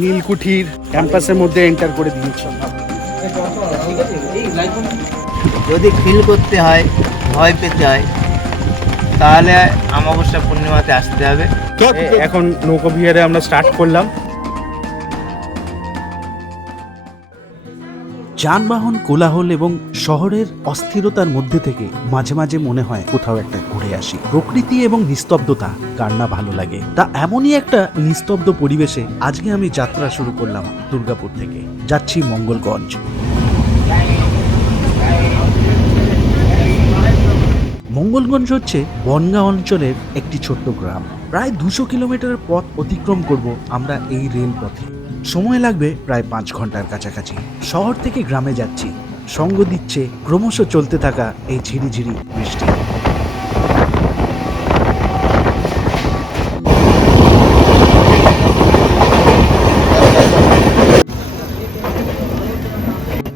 নীলকুঠির ক্যাম্পাসের মধ্যে এন্টার করে দিয়েছে। যদি ফিল করতে হয়, ভয় পেতে হয়, তাহলে অমাবস্যা পূর্ণিমাতে আসতে হবে। এখন নৌকো বিহারে আমরা স্টার্ট করলাম। যানবাহন কোলাহল এবং শহরের অস্থিরতার মধ্যে থেকে মাঝে মাঝে মনে হয় কোথাও একটা ঘুরে আসি। প্রকৃতি এবং নিস্তব্ধতা কার না ভালো লাগে। তা এমনই একটা নিস্তব্ধ পরিবেশে আজকে আমি যাত্রা শুরু করলাম দুর্গাপুর থেকে। যাচ্ছি মঙ্গলগঞ্জ। মঙ্গলগঞ্জ হচ্ছে বনগাঁ অঞ্চলের একটি ছোট্ট গ্রাম। প্রায় 200 কিলোমিটার পথ অতিক্রম করব আমরা এই রেল পথে। সময় লাগবে প্রায় 5 ঘন্টার কাছাকাছি। শহর থেকে গ্রামে যাচ্ছি, সঙ্গ দিচ্ছে ক্রমশ চলতে থাকা এই ঝিরিঝিরি বৃষ্টি।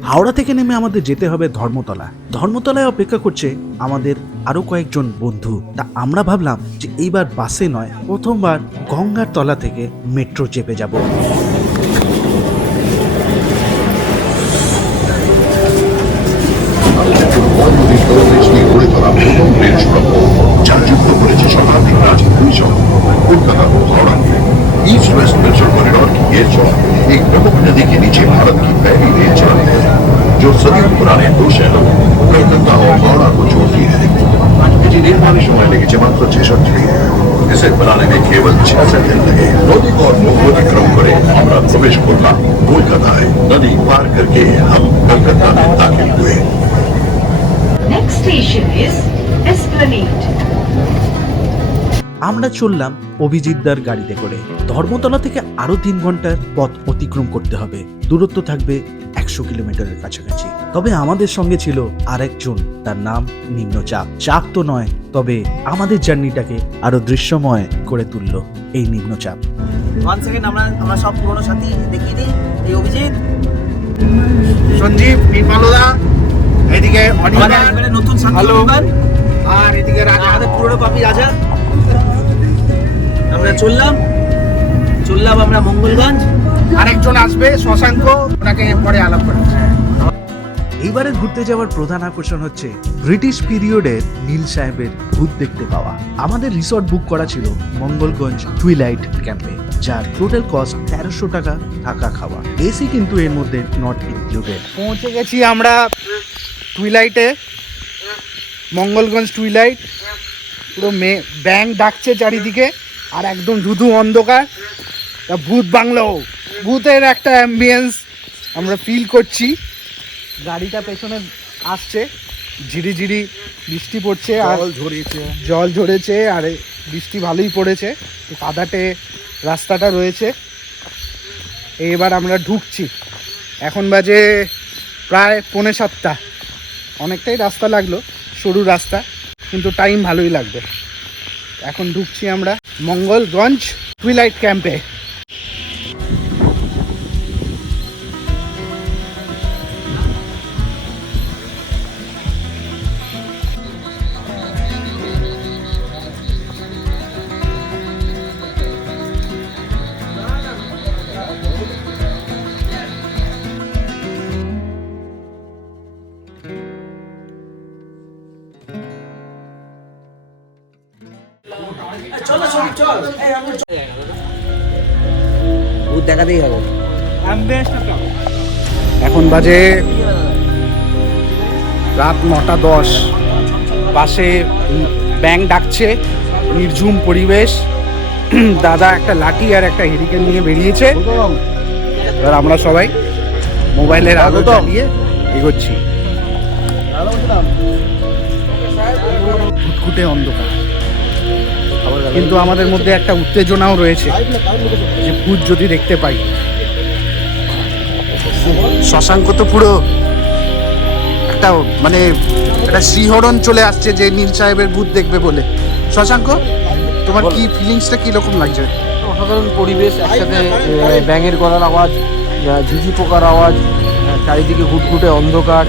হাওড়া থেকে নেমে আমাদের যেতে হবে ধর্মতলা। ধর্মতলায় অপেক্ষা করছে আমাদের আরো কয়েকজন বন্ধু। তা আমরা ভাবলাম যে এইবার বাসে নয়, প্রথমবার গঙ্গার তলা থেকে মেট্রো চেপে যাব। ईस्ट वेस्ट मेट्रो कॉरिडोर की ये चौक एक प्रमुख नदी के नीचे भारत की पहली रेल चलाती है, जो सदियों पुराने दो शहरों कोलकाता और हावड़ा को जोड़ती है। এটি নির্মাণের সময় লেগেছে মাত্র 66 दिन। इसे बनाने में केवल 66 दिन लगे। नदी को अतिक्रम করে আমরা প্রবেশ করলাম কলকাতায়। नदी पार करके हम कोलकाता में दाखिल हुए। Next station is Esplanade. আমরা চললাম অভিজিৎদার গাড়িতে করে। ধর্মতলা থেকে আরো 3 ঘন্টার পথ অতিক্রম করতে হবে। দূরত্ব থাকবে 100 কিলোমিটারের কাছাকাছি। তবে আমাদের সঙ্গে ছিল আরেকজন, তার নাম নিম্নচাপ। চাপ তো নয়, তবে আমাদের জার্নিটাকে আরো দৃশ্যময় করে তুলল এই নিম্নচাপ। 1 সেকেন্ড, আমরা সব পুরনো সাথী দেখিয়ে দিই। এই অভিজিৎ, সঞ্জীব, নির্মলদা, এদিকে এবারে নতুন সাথী অনির্বাণ, আর এদিকে রাজা, আমাদের পুরনো পাপি রাজা। আমরা চললাম আমরা মঙ্গলগঞ্জ। আরেকজন আসবে শশাঙ্ক, ওনাকে পরে আলাপ করেছে। এইবারে ঘুরতে যাওয়ার প্রধান আকর্ষণ হচ্ছে ব্রিটিশ পিরিয়ডের নীল সাহেবের ভূত দেখতে পাওয়া। আমাদের রিসর্ট বুক করা ছিল মঙ্গলগঞ্জ টুইলাইট ক্যাম্পে, যার টোটাল কস্ট 1300 টাকা, থাকা খাওয়া। এসি কিন্তু এর মধ্যে নট ইনক্লুডেড। পৌঁছে গেছি আমরা টুইলাইটে, মঙ্গলগঞ্জ টুইলাইট। পুরো ব্যাং ডাকছে চারিদিকে, আর একদম ধুধু অন্ধকার। ভূত বাংলো, ভূতের একটা অ্যাম্বিয়েন্স আমরা ফিল করছি। গাড়িটা পেছনে আসছে, ঝিরিঝিরি বৃষ্টি পড়ছে, আর জল ঝরেছে, আর বৃষ্টি ভালোই পড়েছে। কাদাটে রাস্তাটা রয়েছে। এবার আমরা ঢুকছি। এখন বাজে প্রায় 6:45। অনেকটাই রাস্তা লাগলো, সরু রাস্তা, কিন্তু টাইম ভালোই লাগবে। এখন ঢুকছি আমরা মঙ্গলগঞ্জ টুইলাইট ক্যাম্পে। ভূত দেখাতেই হবে। এখন বাজে রাত 9:10। পাশে ব্যাং ডাকছে, নির্ঝুম পরিবেশ। দাদা একটা লাঠি আর একটা হেরিকেন নিয়ে বেরিয়েছে। এবার আমরা সবাই মোবাইলের আলো জ্বালিয়ে এগোচ্ছি। ঘুটঘুটে অন্ধকার, কিন্তু আমাদের মধ্যে একটা উত্তেজনাও রয়েছে যে ভূত যদি দেখতে পাই। শশাঙ্ক তো পুরো একটা একটা শিহরণ চলে আসছে যে নীল সাহেবের ভূত দেখবে বলে। শশাঙ্ক, তোমার কি ফিলিংসটা কিরকম লাগছে? অসাধারণ পরিবেশ, একসাথে ব্যাঙের গলার আওয়াজ, ঝিঝি পোকার আওয়াজ, চারিদিকে ঘুটঘুটে অন্ধকার,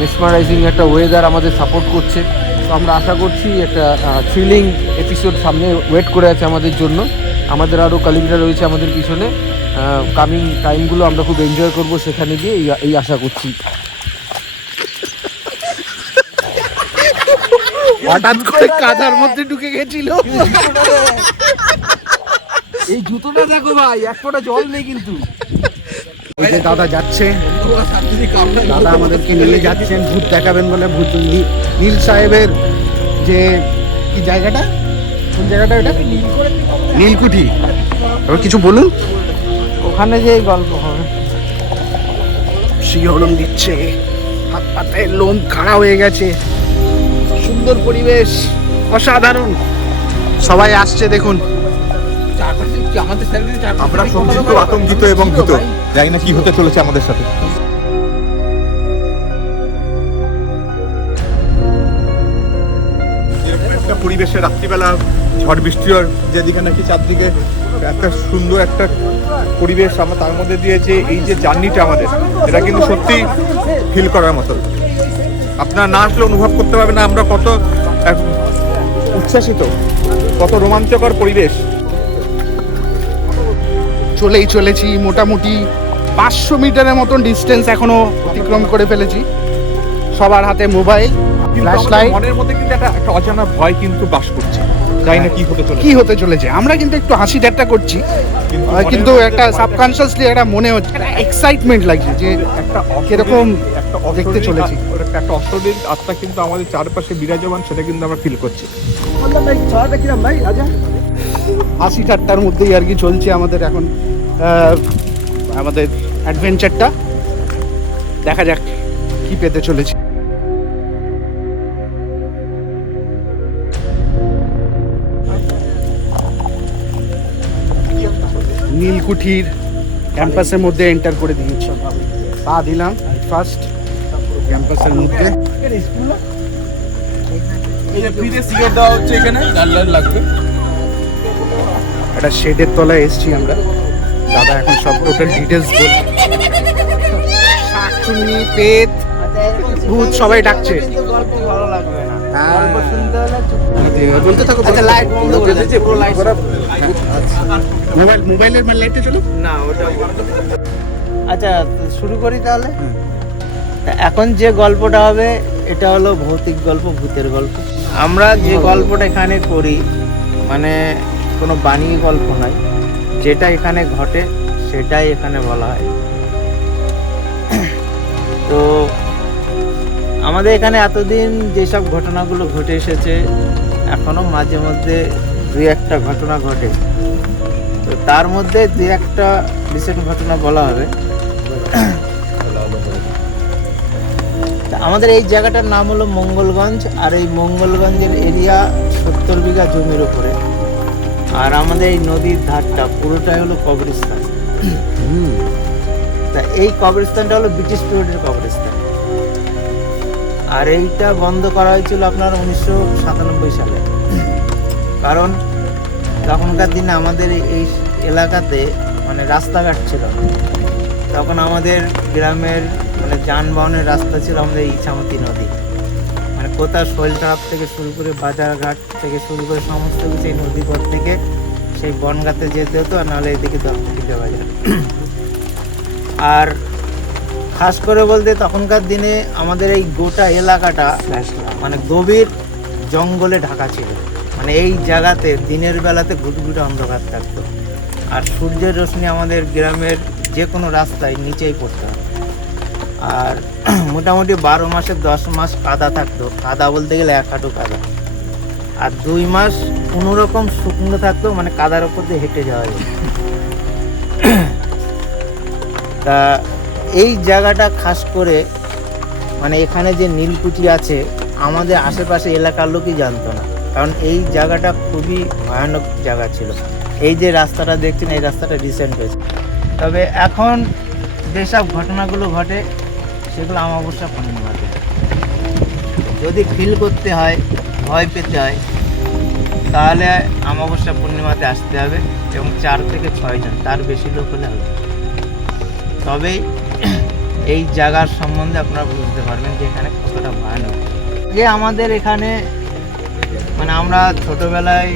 মেসমারাইজিং একটা ওয়েদার আমাদের সাপোর্ট করছে। তো আমরা আশা করছি একটা থ্রিলিং এপিসোড সামনে ওয়েট করে আছে আমাদের জন্য। আমাদের আরও কালিগরা রয়েছে আমাদের পিছনে। কামিং টাইমগুলো আমরা খুব এনজয় করব সেখানে গিয়ে এই আশা করছি। হঠাৎ করে কাদার মধ্যে ঢুকে গেছিল। এই জুতোটা দেখো ভাই, এক ফোঁটা জল নেই কিন্তু। ওই যে দাদা যাচ্ছে, দাদা আমাদেরকে নিয়ে যাচ্ছেন ভূত দেখাবেন বলে। ভূত নীল সাহেবের যে কি জায়গাটা, কোন জায়গাটা ওটা? নীলকুঠি। এবার কিছু বলুন। ওখানে যে গল্প হবে, শিহরণ দিচ্ছে, হাত পাতে লোম খাড়া হয়ে গেছে। সুন্দর পরিবেশ, অসাধারণ। সবাই আসছে দেখুন। আমরা সঞ্চিত, আতঙ্কিত এবং ভীত, জানি না কি হতে চলেছে আমাদের সাথে। একটা পরিবেশে রাত্রিবেলা ঝড় বৃষ্টি আর যেদিকে নাকি চারদিকে একটা সুন্দর একটা পরিবেশ, আমরা তার মধ্যে দিয়েছে এই যে জার্নিটা আমাদের, এটা কিন্তু সত্যি ফিল করার মতো। আপনারা না আসলে অনুভব করতে পারবেন না আমরা কত উচ্ছ্বাসিত, কত রোমাঞ্চকর পরিবেশ। চলেই চলেছি, মোটামুটি 500 মিটারের মতন ডিস্টেন্স এখনো অতিক্রম করে ফেলেছি। সবার হাতে মোবাইল, কিন্তু ফ্ল্যাশ আমাদের লাইট। মনের মধ্যে কিন্তু একটা অজানা ভয় কিন্তু বাস করছে, জানি না কি হতে চলেছে। কি হতে চলেছে। আমরা কিন্তু একটু হাসি ঠাট্টা করছি, কিন্তু একটা সাবকনশিয়াসলি একটা মনে হচ্ছে, একটা এক্সাইটমেন্ট লাগছে যে একটা কিরকম একটা দেখতে চলেছি। একটা অস্বাভাবিক আত্মা কিন্তু আমাদের চারপাশে বিরাজমান, সেটা কিন্তু আমরা ফিল করছি। হাসি ঠাট্টার মধ্যেই আর কি চলছে আমাদের এখন আমাদের অ্যাডভেঞ্চারটা। দেখা যাক কি পেতে চলেছি। নীলকুঠির ক্যাম্পাসের মধ্যে এন্টার করে দিয়েছি, পা দিলাম ফার্স্ট ক্যাম্পাসের মধ্যে। একটা শেডের তলায় এসেছি আমরা। দাদা এখন সব টোটাল ডিটেলস বল। শাকচুন্নি, পেট, ভূত সবাই ডাকছে। গল্প ভালো লাগবে না, হ্যাঁ। গল্প শুনতে হলে চুপ বলতে থাকো। আচ্ছা, লাইট বন্ধ করে দিয়েছে, পুরো লাইট মোবাইলের লাইটটা চলো না, ওটা আচ্ছা তো শুরু করি তাহলে। তা এখন যে গল্পটা হবে এটা হলো ভৌতিক গল্প, ভূতের গল্প। আমরা যে গল্পটা এখানে করি মানে কোনো বানিয়ে গল্প নয়, যেটা এখানে ঘটে সেটাই এখানে বলা হয়। তো আমাদের এখানে এতদিন যেসব ঘটনাগুলো ঘটে এসেছে, এখনো মাঝে মধ্যে দুই একটা ঘটনা ঘটে। তো তার মধ্যে দুই একটা রিসেন্ট ঘটনা বলা হবে। তা আমাদের এই জায়গাটার নাম হলো মঙ্গলগঞ্জ, আর এই মঙ্গলগঞ্জের এরিয়া 70 বিঘা জমির উপরে। আর আমাদের এই নদীর ধারটা পুরোটাই হলো কবরস্থান। তা এই কবরস্থানটা হলো ব্রিটিশ পিরিয়ডের কবরস্থান। আর এইটা বন্ধ করা হয়েছিল আপনার 1997 সালে। কারণ তখনকার দিনে আমাদের এই এলাকাতে মানে রাস্তাঘাট ছিল না। তখন আমাদের গ্রামের মানে যানবাহনের রাস্তা ছিল আমাদের ইছামতি নদী। মানে কোথাও শৈলতলাপ থেকে শুরু করে বাজারঘাট থেকে শুরু করে সমস্ত কিছু এই নদী পথ থেকে সেই বনগাঁতে যেতে হতো, আর নাহলে এদিকে দক্ষিণে বাজার। আর খাস করে বলতে তখনকার দিনে আমাদের এই গোটা এলাকাটা মানে গভীর জঙ্গলে ঢাকা ছিল। মানে এই জায়গাতে দিনের বেলাতে ঘুটঘুটে অন্ধকার থাকতো, আর সূর্যের রশ্মি আমাদের গ্রামের যে কোনো রাস্তায় নিচেই পড়তো। আর মোটামুটি 12 মাসে 10 মাস কাদা থাকতো। কাদা বলতে গেলে 1 হাঁটু কাদা। আর 2 মাস কোনোরকম শুকনো থাকতো, মানে কাদার ওপর দিয়ে হেঁটে যাওয়া যেত। তা এই জায়গাটা খাস করে মানে এখানে যে নীলকুঠি আছে আমাদের আশেপাশে এলাকার লোকই জানতো না, কারণ এই জায়গাটা খুবই ভয়ানক জায়গা ছিল। এই যে রাস্তাটা দেখছেন, এই রাস্তাটা রিসেন্ট হয়েছে। তবে এখন যেসব ঘটনাগুলো ঘটে সেগুলো অমাবস্যা পূর্ণিমাতে। যদি ফিল করতে হয়, ভয় পেতে হয়, তাহলে অমাবস্যা পূর্ণিমাতে আসতে হবে এবং 4 থেকে 6 জন, তার বেশি লোক হলে হবে। তবেই এই জায়গার সম্বন্ধে আপনারা বুঝতে পারবেন যে এখানে কতটা ভয়ানক। যে আমাদের এখানে মানে আমরা ছোটোবেলায়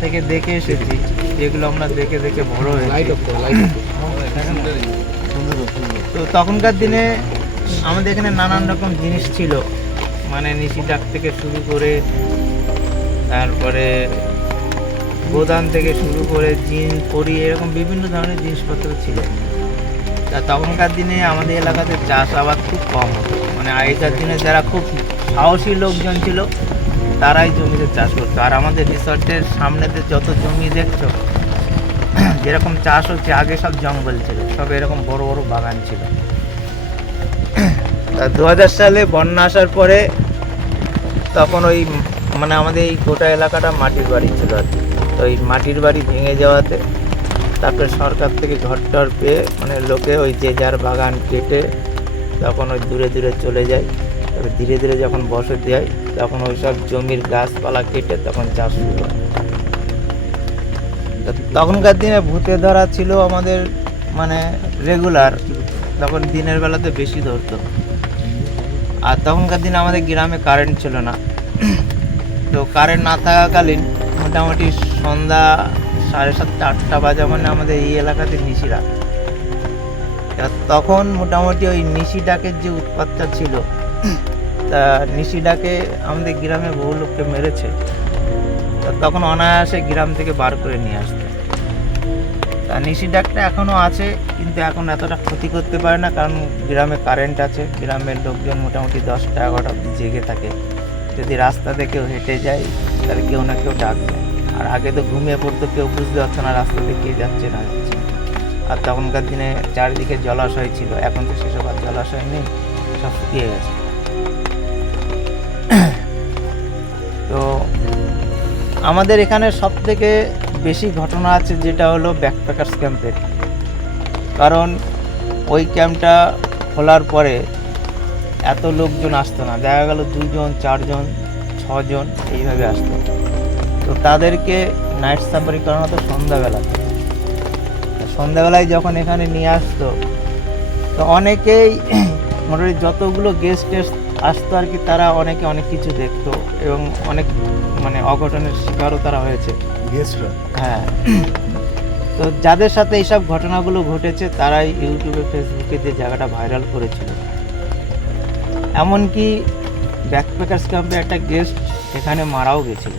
থেকে দেখে এসেছি যেগুলো আমরা দেখে দেখে বড় লাইট হয়েছি। অফ করো, লাইট অফ তো তখনকার দিনে আমাদের এখানে নানান রকম জিনিস ছিল, মানে নিশিডাক থেকে শুরু করে তারপরে গোদান থেকে শুরু করে জিন পরি এরকম বিভিন্ন ধরনের জিনিসপত্র ছিল। তা তখনকার দিনে আমাদের এলাকাতে চাষাবাদ খুব কম হতো, মানে আগেকার দিনে যারা খুব সাহসী লোকজন ছিল তারাই জমিতে চাষ করতো। আর আমাদের রিসর্টের সামনেতে যত জমি দেখছো যেরকম চাষ হচ্ছে, আগে সব জঙ্গল ছিল, সব এরকম বড় বড় বাগান ছিল। তা 2000 সালে বন্যা আসার পরে তখন ওই মানে আমাদের এই গোটা এলাকাটা মাটির বাড়ি ছিল আর কি। তো ওই মাটির বাড়ি ভেঙে যাওয়াতে তারপরে সরকার থেকে ঘরটর পেয়ে মানে লোকে ওই যে যার বাগান কেটে তখন ওই দূরে দূরে চলে যায়। তবে ধীরে ধীরে যখন বসতি হয় তখন ওই সব জমির গাছপালা কেটে তখন চাষ শুরু হয়। তা তখনকার দিনে ভূতে ধরা ছিল আমাদের মানে রেগুলার, তখন দিনের বেলাতে বেশি ধরতো। আর তখনকার দিনে আমাদের গ্রামে কারেন্ট ছিল না, তো কারেন্ট না থাকাকালীন মোটামুটি সন্ধ্যা 7:30 8টা বাজে মানে আমাদের এই এলাকাতে নিশিরাত। তখন মোটামুটি ওই নিশি ডাকের যে উৎপাতটা ছিল, তা নিশি ডাকে আমাদের গ্রামে বহু লোককে মেরেছে। তা তখন অনায়াসে গ্রাম থেকে বার করে নিয়ে আসতো। তা নিশি ডাকটা এখনও আছে, কিন্তু এখন এতটা ক্ষতি করতে পারে না, কারণ গ্রামে কারেন্ট আছে, গ্রামের লোকজন মোটামুটি 10টা 11টা অবধি জেগে থাকে। যদি রাস্তাতে কেউ হেঁটে যায় তাহলে কেউ না কেউ ডাকবে। আর আগে তো ঘুমিয়ে পড়তো, কেউ বুঝতে পারতো না রাস্তাতে কে যাচ্ছে না যাচ্ছে। আর তখনকার দিনে চারিদিকে জলাশয় ছিল, এখন তো সেসব আর জলাশয় নেই, সব শুকিয়ে গেছে। তো আমাদের এখানে সব থেকে বেশি ঘটনা আছে যেটা হলো ব্যাকপ্যাকার্স ক্যাম্পের, কারণ ওই ক্যাম্পটা খোলার পরে এত লোকজন আসতো না, দেখা গেল 2 জন 4 জন 6 জন এইভাবে আসতো। তো তাদেরকে নাইট সাফারি করানো হতো সন্ধ্যাবেলাতে। সন্ধ্যাবেলায় যখন এখানে নিয়ে আসতো তো অনেকেই মোটামুটি যতগুলো গেস্ট আসতো আর কি, তারা অনেকে অনেক কিছু দেখতো এবং অনেক মানে অঘটনের শিকারও তারা হয়েছে। হ্যাঁ, তো যাদের সাথে এইসব ঘটনাগুলো ঘটেছে তারাই ইউটিউবে ফেসবুকে যে জায়গাটা ভাইরাল করেছিল। এমনকি ব্যাকপ্যাকার্স ক্যাম্পে একটা গেস্ট এখানে মারাও গেছিল।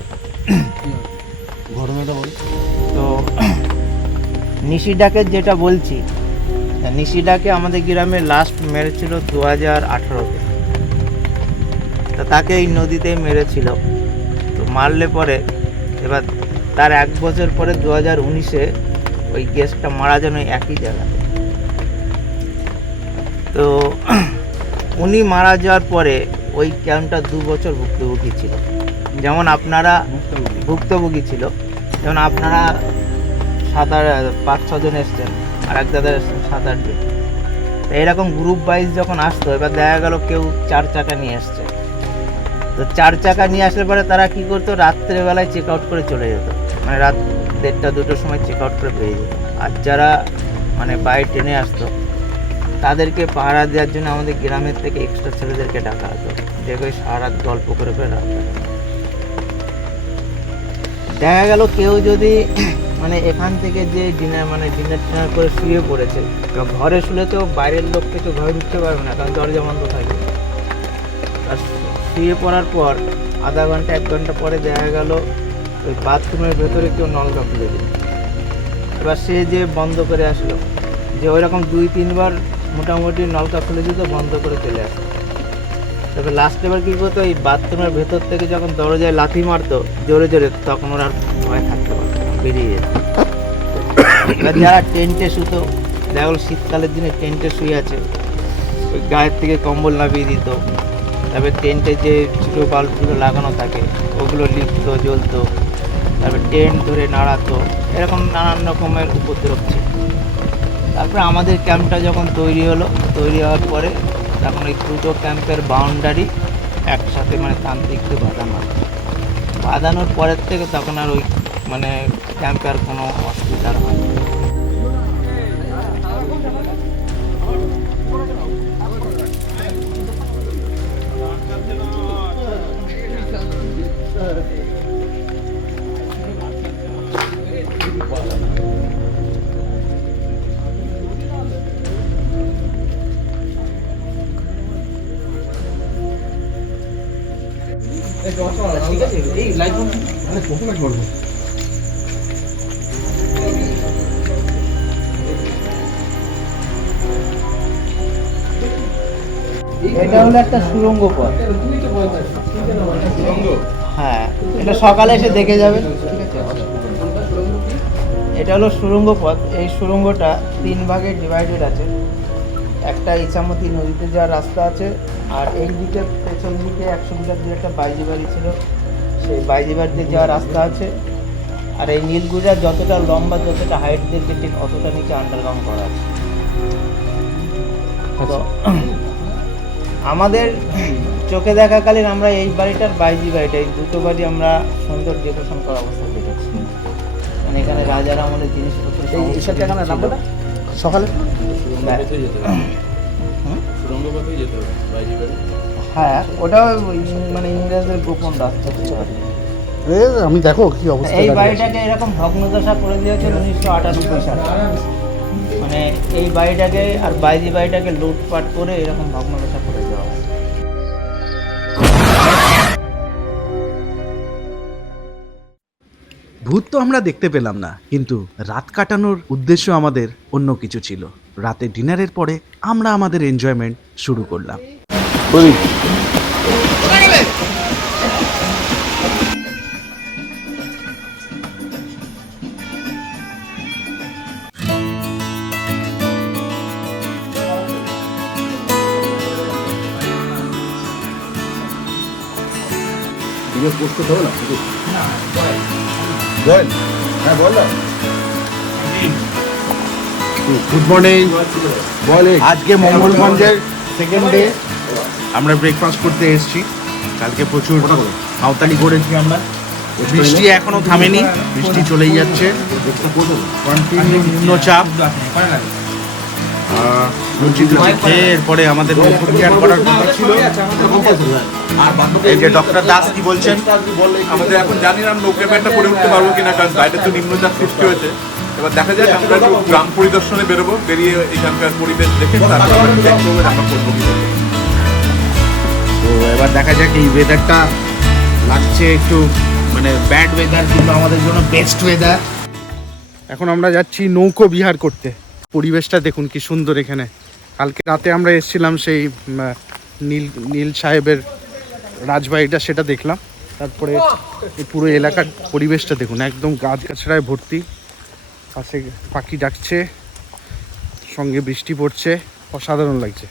ঘটনাটা বল। তো নিশিডাকের যেটা বলছি, নিশিডাকে আমাদের গ্রামে লাস্ট মেরেছিল 2018-তে। তা তাকে এই নদীতেই মেরেছিল। তো মারলে পরে এবার তার 1 বছর পরে 2019-এ ওই গেস্টটা মারা যেন একই জায়গাতে। তো উনি মারা যাওয়ার পরে ওই ক্যাম্পটা 2 বছর ভুক্তভোগী ছিল। যেমন আপনারা ভুক্তভোগী ছিল, যেমন আপনারা 5-6 জন এসছেন, আর এক দাদা এসছেন 7-8 জন। তো এরকম গ্রুপ ওয়াইজ যখন আসতো, এবার দেখা গেল কেউ 4 চাকা নিয়ে আসছে। তো 4 চাকা নিয়ে আসলে পরে তারা কী করতো, রাত্রেবেলায় চেক আউট করে চলে যেত, মানে রাত 1:30-2টোর সময় চেক আউট করে বেরিয়ে যেত। আর যারা মানে বাই ট্রেনে আসতো তাদেরকে পাহারা দেওয়ার জন্য আমাদের গ্রামের থেকে এক্সট্রা ছেলেদেরকে ডাকা হতো, দেখো সারা রাত গল্প করে রাত দেখা গেল কেউ যদি মানে এখান থেকে যে ডিনার করে শুয়ে পড়েছে, ঘরে শুলে তো বাইরের লোক থেকে ঘরে ঢুকতে পারবে না, কারণ দরজা বন্ধ থাকে। আর শুয়ে পড়ার পর আধা ঘন্টা 1 ঘন্টা পরে দেখা গেল ওই বাথরুমের ভেতরে কেউ নলকা খুলে দিল। এবার সে যে বন্ধ করে আসলো, যে ওইরকম 2-3 বার মোটামুটি নলকা খুলে দিত, বন্ধ করে চলে আসতো। তবে লাস্ট এবার কী করতো, এই বাথরুমের ভেতর থেকে যখন দরজায় লাথি মারতো জোরে জোরে, তখন ওরা আর ভয় থাকতে পারতো না, বেরিয়ে যেত। এবার যারা টেন্টে শুতো, দেখা গেলো শীতকালের দিনে টেন্টে শুয়ে আছে, ওই গায়ের থেকে কম্বল নামিয়ে দিত। তারপরে টেন্টে যে ছোটো বাল্বগুলো লাগানো থাকে ওগুলো লিখতো, জ্বলতো, তারপরে টেন্ট ধরে নাড়াতো, এরকম নানান রকমের উপদ্রব ছিল। তারপরে আমাদের ক্যাম্পটা যখন তৈরি হওয়ার পরে তখন ওই 2টো ক্যাম্পের বাউন্ডারি একসাথে মানে তান্ত্রিককে বাঁধানোর পরের থেকে তখন আর ওই মানে ক্যাম্পে আর কোনো অসুবিধা হয় না। ঠিক আছে এই লাইভ এটা হলো একটা সুড়ঙ্গ পথ। হ্যাঁ, এটা সকালে এসে দেখে যাবেন। ঠিক আছে, এটা হলো সুড়ঙ্গ পথ। এই সুড়ঙ্গটা 3 ভাগে ডিভাইডেড আছে। একটা ইছামতি নদীতে যাওয়ার রাস্তা আছে, আর এই দিকে পেছন দিকে 100 মিটার দূরে একটা বাইজি বাড়ি ছিল, সেই বাইজি বাড়ি দিয়ে যাওয়ার রাস্তা আছে। আর এই নীলগুজা যতটা লম্বা, যতটা হাইট দিয়েছে, ঠিক অতটা নিচে আন্ডারগ্রাউন্ড করা আছে। তো আমাদের চোখে দেখাকালীন আমরা এই বাড়িটার বাইজি বাড়িটা, এই দুটো বাড়ি আমরা সুন্দর ডেকোরেশন করা অবস্থা দেখেছি। মানে এখানে রাজার আমলের জিনিসপত্র সকালে হ্যাঁ, ওটাও মানে ইংরেজদের গোপন রাস্তা। আমি দেখো কি অবস্থা। এই বাড়িটাকে এরকম ভগ্নদশা করে দিয়েছে 1998 সালে। মানে এই বাড়িটাকে আর বাইজি বাড়িটাকে লুটপাট করে এরকম ভগ্নদশা করে দেওয়া হয়। ভূত তো আমরা দেখতে পেলাম না, কিন্তু রাত কাটানোর উদ্দেশ্য আমাদের অন্য কিছু ছিল। রাতে ডিনারের পরে আমরা আমাদের এনজয়মেন্ট শুরু করলাম। Good morning. আজকে মঙ্গলগঞ্জের সেকেন্ড ডে, আমরা ব্রেকফাস্ট করতে এসেছি। কালকে প্রচুর সাঁওতালি করেছি আমরা। বৃষ্টি এখনো থামেনি, বৃষ্টি চলেই যাচ্ছে। কন্টিনিউ নিম্নচাপ। লুচি খেয়ে এরপরে আমাদের নৌকোবিহার করার কথা ছিল। এই যে ডক্টর দাস কি বলছেন? আমাদের এখন জানি না নৌকা ব্যাটটা করে উঠতে পারবো কিনা, কারণ বাইরে তো নিম্নচাপ সৃষ্টি হয়েছে। এবার দেখা যাক, আমরা একটু গ্রাম পরিদর্শনে বেরোবো, বেরিয়ে এখানকার পরিবেশ দেখে তারপর আমরা check করবো যে আমরা করবো কি করবো। তো এবার দেখা যাক। এই ওয়েদারটা লাগছে একটু মানে ব্যাড ওয়েদার, কিন্তু আমাদের জন্য বেস্ট ওয়েদার। এখন আমরা যাচ্ছি নৌকো বিহার করতে। পরিবেশটা দেখুন কি সুন্দর এখানে। কালকে রাতে আমরা এসেছিলাম সেই নীল সাহেবের রাজবাড়িটা, সেটা দেখলাম। তারপরে এই পুরো এলাকার পরিবেশটা দেখুন, একদম গাছগাছড়ায় ভর্তি। পাশে পাখি ডাকছে, সঙ্গে বৃষ্টি পড়ছে, অসাধারণ লাগছে।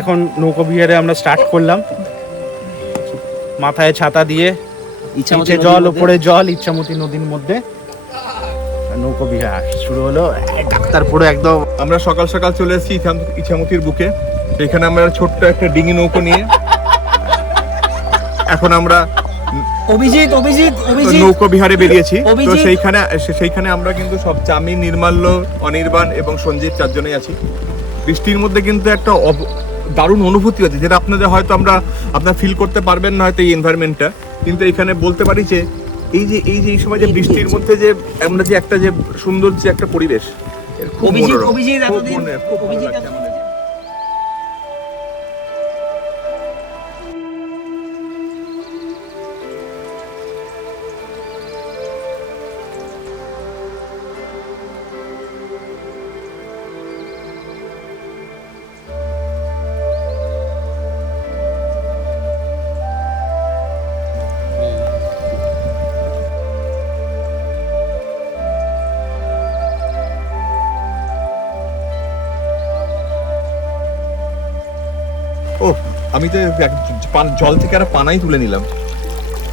এখন নৌকো বিহারে আমরা স্টার্ট করলাম। মাথায় ছাতা দিয়ে, নিচে জল ওপরে জল, ইচ্ছামতি নদীর মধ্যে নৌকো বিহার শুরু হলো। তারপরে একদম আমরা সকাল সকাল চলে এসেছি ইছামতির বুকে। এখানে আমরা ছোট্ট একটা ডিঙি নৌকো নিয়ে এখন আমরা অভিজিৎ নৌকো বিহারে বেরিয়েছি। তো সেইখানে আমরা কিন্তু সব চামি, নির্মাল্য, অনির্বাণ এবং সঞ্জীব 4 জনেই আছি। বৃষ্টির মধ্যে কিন্তু একটা দারুণ অনুভূতি হচ্ছে, যেটা আপনাদের হয়তো আপনারা ফিল করতে পারবেন না হয়তো এই এনভায়রনমেন্টটা, কিন্তু এখানে বলতে পারি যে এই সময় যে বৃষ্টির মধ্যে যে আমরা যে একটা যে সুন্দর যে একটা পরিবেশ, খুব মনোরম, খুব ভালো লাগছে আমাদের। ও, আমি তো জল থেকে আর পানাই তুলে নিলাম।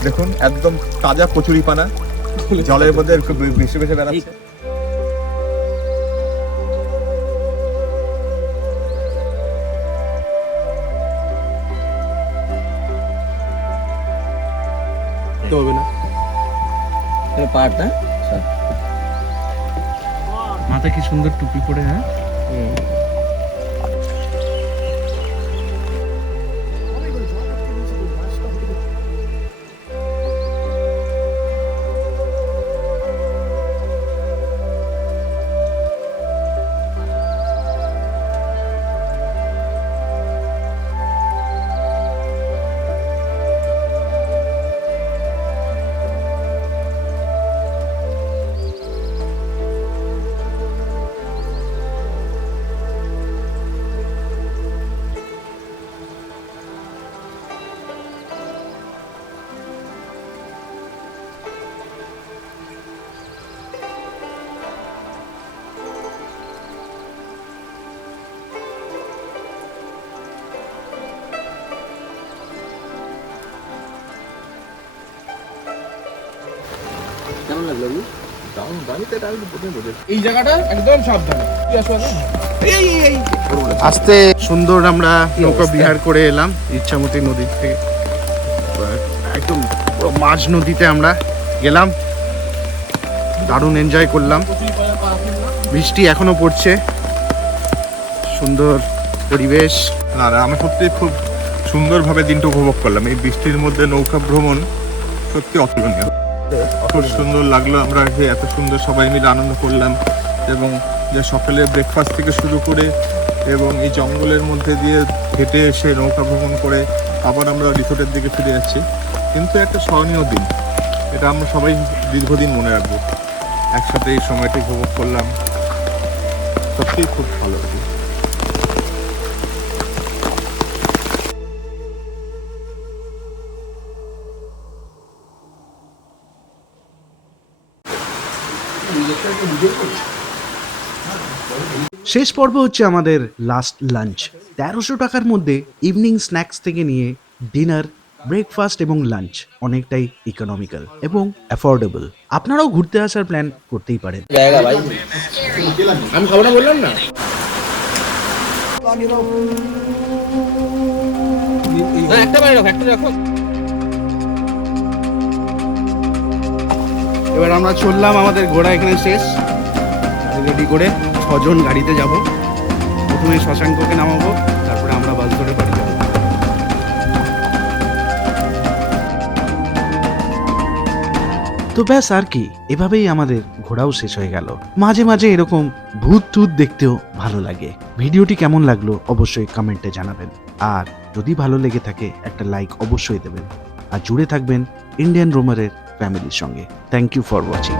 দেখুন একদম তাজা কচুরি পানা জলের মধ্যে ভেসে ভেসে বেড়াচ্ছে। হবে না। পাহাড়টা মাথায় কি সুন্দর টুপি পরে, হ্যাঁ। কেমন লাগলো? এই জায়গাটা একদম সাবধানে। আস্তে সুন্দর আমরা নৌকা বিহার করে এলাম ইচ্ছামতি নদীর থেকে, একদম পুরো মাঝ নদীতে আমরা গেলাম, দারুণ এনজয় করলাম। বৃষ্টি এখনো পড়ছে, সুন্দর পরিবেশ। না না, আমি সত্যি খুব সুন্দরভাবে দিনটা উপভোগ করলাম। এই বৃষ্টির মধ্যে নৌকা ভ্রমণ সত্যি অতুলনীয়, খুব সুন্দর লাগলো। আমরা যে এত সুন্দর সবাই মিলে আনন্দ করলাম, এবং যে সকালে ব্রেকফাস্ট থেকে শুরু করে এবং এই জঙ্গলের মধ্যে দিয়ে হেঁটে এসে নৌকা ভ্রমণ করে আবার আমরা রিসোর্টের দিকে ফিরে যাচ্ছি। কিন্তু একটা স্মরণীয় দিন, এটা আমরা সবাই দীর্ঘদিন মনে রাখবো। একসাথে এই সময়টি উপভোগ করলাম, সত্যিই খুব ভালো লাগে। শেষ পর্ব হচ্ছে আমাদের লাস্ট লাঞ্চ। 1300 টাকার মধ্যে ইভিনিং স্ন্যাক্স থেকে নিয়ে ডিনার, ব্রেকফাস্ট এবং লাঞ্চ অনেকটাই ইকোনমিক্যাল এবং অ্যাফোর্ডেবল। আপনারাও ঘুরতে আসার প্ল্যান করতেই পারেন। জায়গা ভাই, আমি খাবো না বললাম না। একটা বাইরে রাখো, একটা রাখো। এবার আমরা চললাম, আমাদের ঘোরা এখানে শেষ। রেডি করে 6 জন গাড়িতে যাব। প্রথমে শশাঙ্ককে নামাবো, তারপরে আমরা বাস ধরে বাড়ি যাবো। তো ব্যাস আর কি, এভাবেই আমাদের ঘোরাও শেষ হয়ে গেল। মাঝে মাঝে এরকম ভূত টুত দেখতেও ভালো লাগে। ভিডিওটি কেমন লাগলো অবশ্যই কমেন্টে জানাবেন, আর যদি ভালো লেগে থাকে একটা লাইক অবশ্যই দেবেন, আর জুড়ে থাকবেন ইন্ডিয়ান রোমারের ফ্যামিলির সঙ্গে। Thank you for watching.